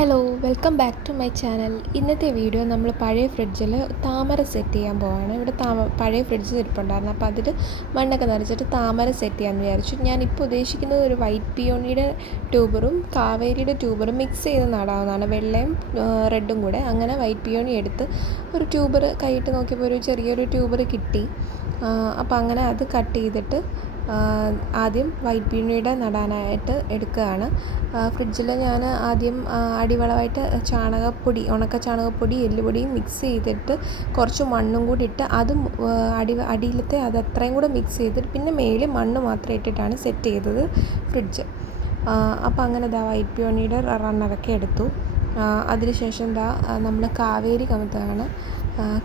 Hello welcome back to my channel ഇന്നത്തെ video നമ്മൾ പഴയ ഫ്രിഡ്ജിൽ താമര സെറ്റ് ചെയ്യാൻ പോവാണ്. ഇവിടെ താമ പഴയ ഫ്രിഡ്ജ് ഇരിപ്പുണ്ടായിരുന്നു. അപ്പോൾ അതിൽ മണ്ണൊക്കെ നിറച്ചിട്ട് താമര സെറ്റ് ചെയ്യാമെന്ന് വിചാരിച്ചു. ഞാനിപ്പോൾ ഉദ്ദേശിക്കുന്നത് ഒരു വൈറ്റ് പിയോണിയുടെ ട്യൂബറും കാവേരിയുടെ ട്യൂബറും മിക്സ് ചെയ്ത് നടാവുന്നതാണ്. വെള്ളയും റെഡും കൂടെ. അങ്ങനെ വൈറ്റ് പിയോണി എടുത്ത് ഒരു ട്യൂബർ കൈയിട്ട് നോക്കിയപ്പോൾ ഒരു ചെറിയൊരു ട്യൂബർ കിട്ടി. അപ്പോൾ അങ്ങനെ അത് കട്ട് ചെയ്തിട്ട് ആദ്യം വൈറ്റ് പീണിയുടെ നടാനായിട്ട് എടുക്കുകയാണ്. ഫ്രിഡ്ജിൽ ഞാൻ ആദ്യം അടിവളമായിട്ട് ചാണകപ്പൊടി ഉണക്ക ചാണകപ്പൊടി എല്ലുപൊടിയും മിക്സ് ചെയ്തിട്ട് കുറച്ച് മണ്ണും കൂടി ഇട്ട് അതും അടി അടിയിലത്തെ അത് അത്രയും കൂടെ മിക്സ് ചെയ്തിട്ട് പിന്നെ മേളിൽ മണ്ണ് മാത്രം ഇട്ടിട്ടാണ് സെറ്റ് ചെയ്തത് ഫ്രിഡ്ജ്. അപ്പോൾ അങ്ങനെ ഇതാ വൈറ്റ് പിയോണിയുടെ റണ്ണറൊക്കെ എടുത്തു. അതിനുശേഷം എന്താ നമ്മൾ കാവേരി കമത്തുകയാണ്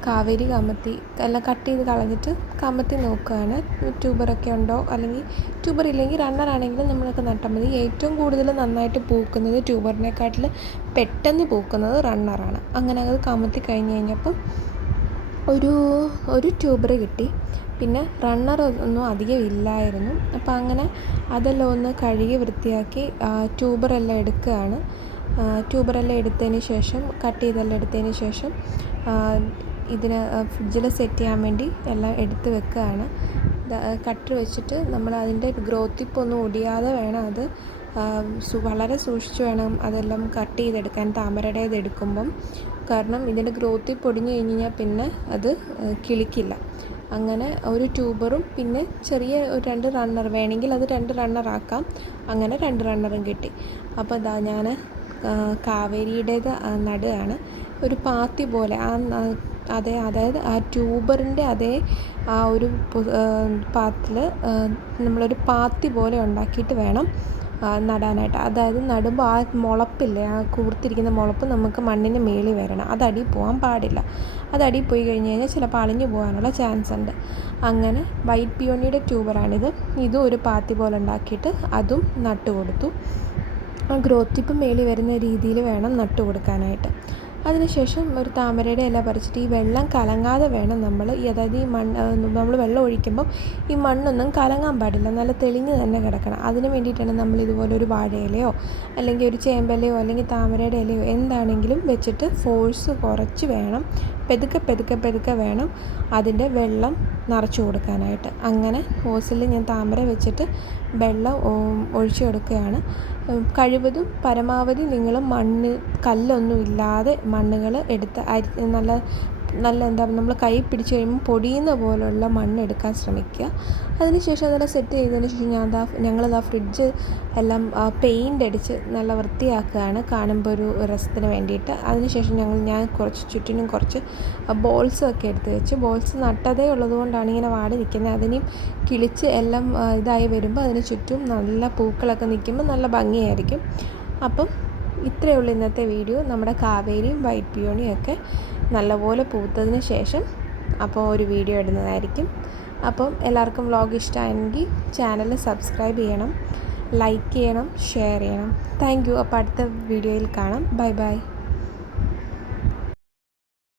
കാവേരി കമത്തി എല്ലാം കട്ട് ചെയ്ത് കളഞ്ഞിട്ട് കമത്തി നോക്കുകയാണ്. ട്യൂബറൊക്കെ ഉണ്ടോ? അല്ലെങ്കിൽ ട്യൂബർ ഇല്ലെങ്കിൽ റണ്ണർ ആണെങ്കിലും നമ്മളൊക്കെ നട്ടാൽ മതി. ഏറ്റവും കൂടുതൽ നന്നായിട്ട് പൂക്കുന്നത് ട്യൂബറിനെക്കാട്ടിൽ പെട്ടെന്ന് പൂക്കുന്നത് റണ്ണറാണ് അങ്ങനെ അത് കമത്തി കഴിഞ്ഞ് കഴിഞ്ഞപ്പം ഒരു ഒരു ട്യൂബർ കിട്ടി. പിന്നെ റണ്ണർ ഒന്നും അധികം ഇല്ലായിരുന്നു. അപ്പോൾ അങ്ങനെ അതെല്ലാം ഒന്ന് കഴുകി വൃത്തിയാക്കി ട്യൂബറെല്ലാം എടുക്കുകയാണ്. ട്യൂബറെല്ലാം എടുത്തതിന് ശേഷം കട്ട് ചെയ്തെല്ലാം എടുത്തതിന് ശേഷം ഇതിന് ഫ്രിഡ്ജിൽ സെറ്റ് ചെയ്യാൻ വേണ്ടി എല്ലാം എടുത്ത് വെക്കുകയാണ്. കട്ടർ വെച്ചിട്ട് നമ്മൾ അതിന്റെ ഗ്രോത്ത് ഇപ്പോൾ ഒന്നും ഒടിയാതെ വേണം അത് വളരെ സൂക്ഷിച്ച് വേണം അതെല്ലാം കട്ട് ചെയ്തെടുക്കാൻ താമരയുടേത് എടുക്കുമ്പം. കാരണം ഇതിന്റെ ഗ്രോത്ത് പൊടിഞ്ഞു കഴിഞ്ഞ് കഴിഞ്ഞാൽ പിന്നെ അത് കിളിക്കില്ല. അങ്ങനെ ഒരു ട്യൂബറും പിന്നെ ചെറിയ ഒരു രണ്ട് റണ്ണർ വേണമെങ്കിൽ അത് രണ്ട് റണ്ണർ ആക്കാം. അങ്ങനെ രണ്ട് റണ്ണറും കിട്ടി. അപ്പോൾ ഇതാ ഞാൻ കാവേരിയുടേത് നടുകയാണ് ഒരു പാത്തി പോലെ ആ അതേ അതായത് ആ ട്യൂബറിന്റെ അതേ ആ ഒരു പാത്തിൽ നമ്മളൊരു പാത്തി പോലെ ഉണ്ടാക്കിയിട്ട് വേണം നടാനായിട്ട്. അതായത് നടുമ്പോൾ ആ മുളപ്പില്ലേ ആ കൂർത്തിരിക്കുന്ന മുളപ്പ് നമുക്ക് മണ്ണിന് മേളിൽ വരണം. അത് അടി പോകാൻ പാടില്ല. അത് പോയി കഴിഞ്ഞ് കഴിഞ്ഞാൽ ചിലപ്പോൾ അളിഞ്ഞു പോകാനുള്ള ചാൻസ് ഉണ്ട്. അങ്ങനെ വൈറ്റ് പിയോണിയുടെ ട്യൂബറാണിത്. ഇതും ഒരു പാത്തി പോലെ ഉണ്ടാക്കിയിട്ട് അതും നട്ടു കൊടുത്തു ആ ഗ്രോത്ത് ടിപ്പ് മേളിൽ വരുന്ന രീതിയിൽ വേണം നട്ടു കൊടുക്കാനായിട്ട്. അതിനുശേഷം ഒരു താമരയുടെ ഇല പറിച്ചിട്ട് ഈ വെള്ളം കലങ്ങാതെ വേണം നമ്മൾ ഈ അതായത് ഈ മണ്ണ് നമ്മൾ വെള്ളം ഒഴിക്കുമ്പം ഈ മണ്ണൊന്നും കലങ്ങാൻ പാടില്ല. നല്ല തെളിഞ്ഞ് തന്നെ കിടക്കണം. അതിന് വേണ്ടിയിട്ടാണ് നമ്മൾ ഇതുപോലെ ഒരു വാഴയിലയോ അല്ലെങ്കിൽ ഒരു ചേമ്പലയോ അല്ലെങ്കിൽ താമരയുടെ ഇലയോ എന്താണെങ്കിലും വെച്ചിട്ട് ഫോഴ്സ് കുറച്ച് വേണം പെതുക്കെ പെതുക്കെ പെതുക്കെ വേണം അതിന്റെ വെള്ളം നിറച്ചു കൊടുക്കാനായിട്ട്. അങ്ങനെ ഹോസിൽ ഞാൻ താമര വെച്ചിട്ട് വെള്ളം ഒഴിച്ചു കൊടുക്കുകയാണ്. കഴിവതും പരമാവധി നിങ്ങൾ മണ്ണ് കല്ലൊന്നും ഇല്ലാതെ മണ്ണുകൾ എടുത്ത് അരി നല്ല നല്ല എന്താ നമ്മൾ കൈ പിടിച്ച് കഴിയുമ്പോൾ പൊടിയുന്ന മണ്ണ് എടുക്കാൻ ശ്രമിക്കുക. അതിനുശേഷം അതെല്ലാം സെറ്റ് ചെയ്തതിന് ശേഷം ഞാൻ ദാ ആ ഫ്രിഡ്ജ് എല്ലാം പെയിന്റ് അടിച്ച് നല്ല വൃത്തിയാക്കുകയാണ്. കാണുമ്പോൾ ഒരു രസത്തിന് വേണ്ടിയിട്ട്. അതിനുശേഷം ഞങ്ങൾ ഞാൻ കുറച്ച് ചുറ്റിനും കുറച്ച് ബോൾസ് ഒക്കെ എടുത്ത് വെച്ച് ബോൾസ് നട്ടതേ ഉള്ളതുകൊണ്ടാണ് ഇങ്ങനെ വാടി നിൽക്കുന്നത്. അതിനെയും കിളിച്ച് എല്ലാം ഇതായി വരുമ്പോൾ അതിന് ചുറ്റും നല്ല പൂക്കളൊക്കെ നിൽക്കുമ്പോൾ നല്ല ഭംഗിയായിരിക്കും. അപ്പം ഇത്രയേ ഉള്ളൂ ഇന്നത്തെ വീഡിയോ. നമ്മുടെ കാവേരിയും വൈറ്റ് പിയോണിയും ഒക്കെ. നല്ലപോലെ പൂത്തതിന് ശേഷം അപ്പോൾ ഒരു വീഡിയോ ഇടുന്നതായിരിക്കും. അപ്പം എല്ലാവർക്കും വ്ളോഗ് ഇഷ്ടമായെങ്കിൽ ചാനൽ സബ്സ്ക്രൈബ് ചെയ്യണം ലൈക്ക് ചെയ്യണം ഷെയർ ചെയ്യണം. താങ്ക് യു അപ്പോൾ അടുത്ത വീഡിയോയിൽ കാണാം. Bye bye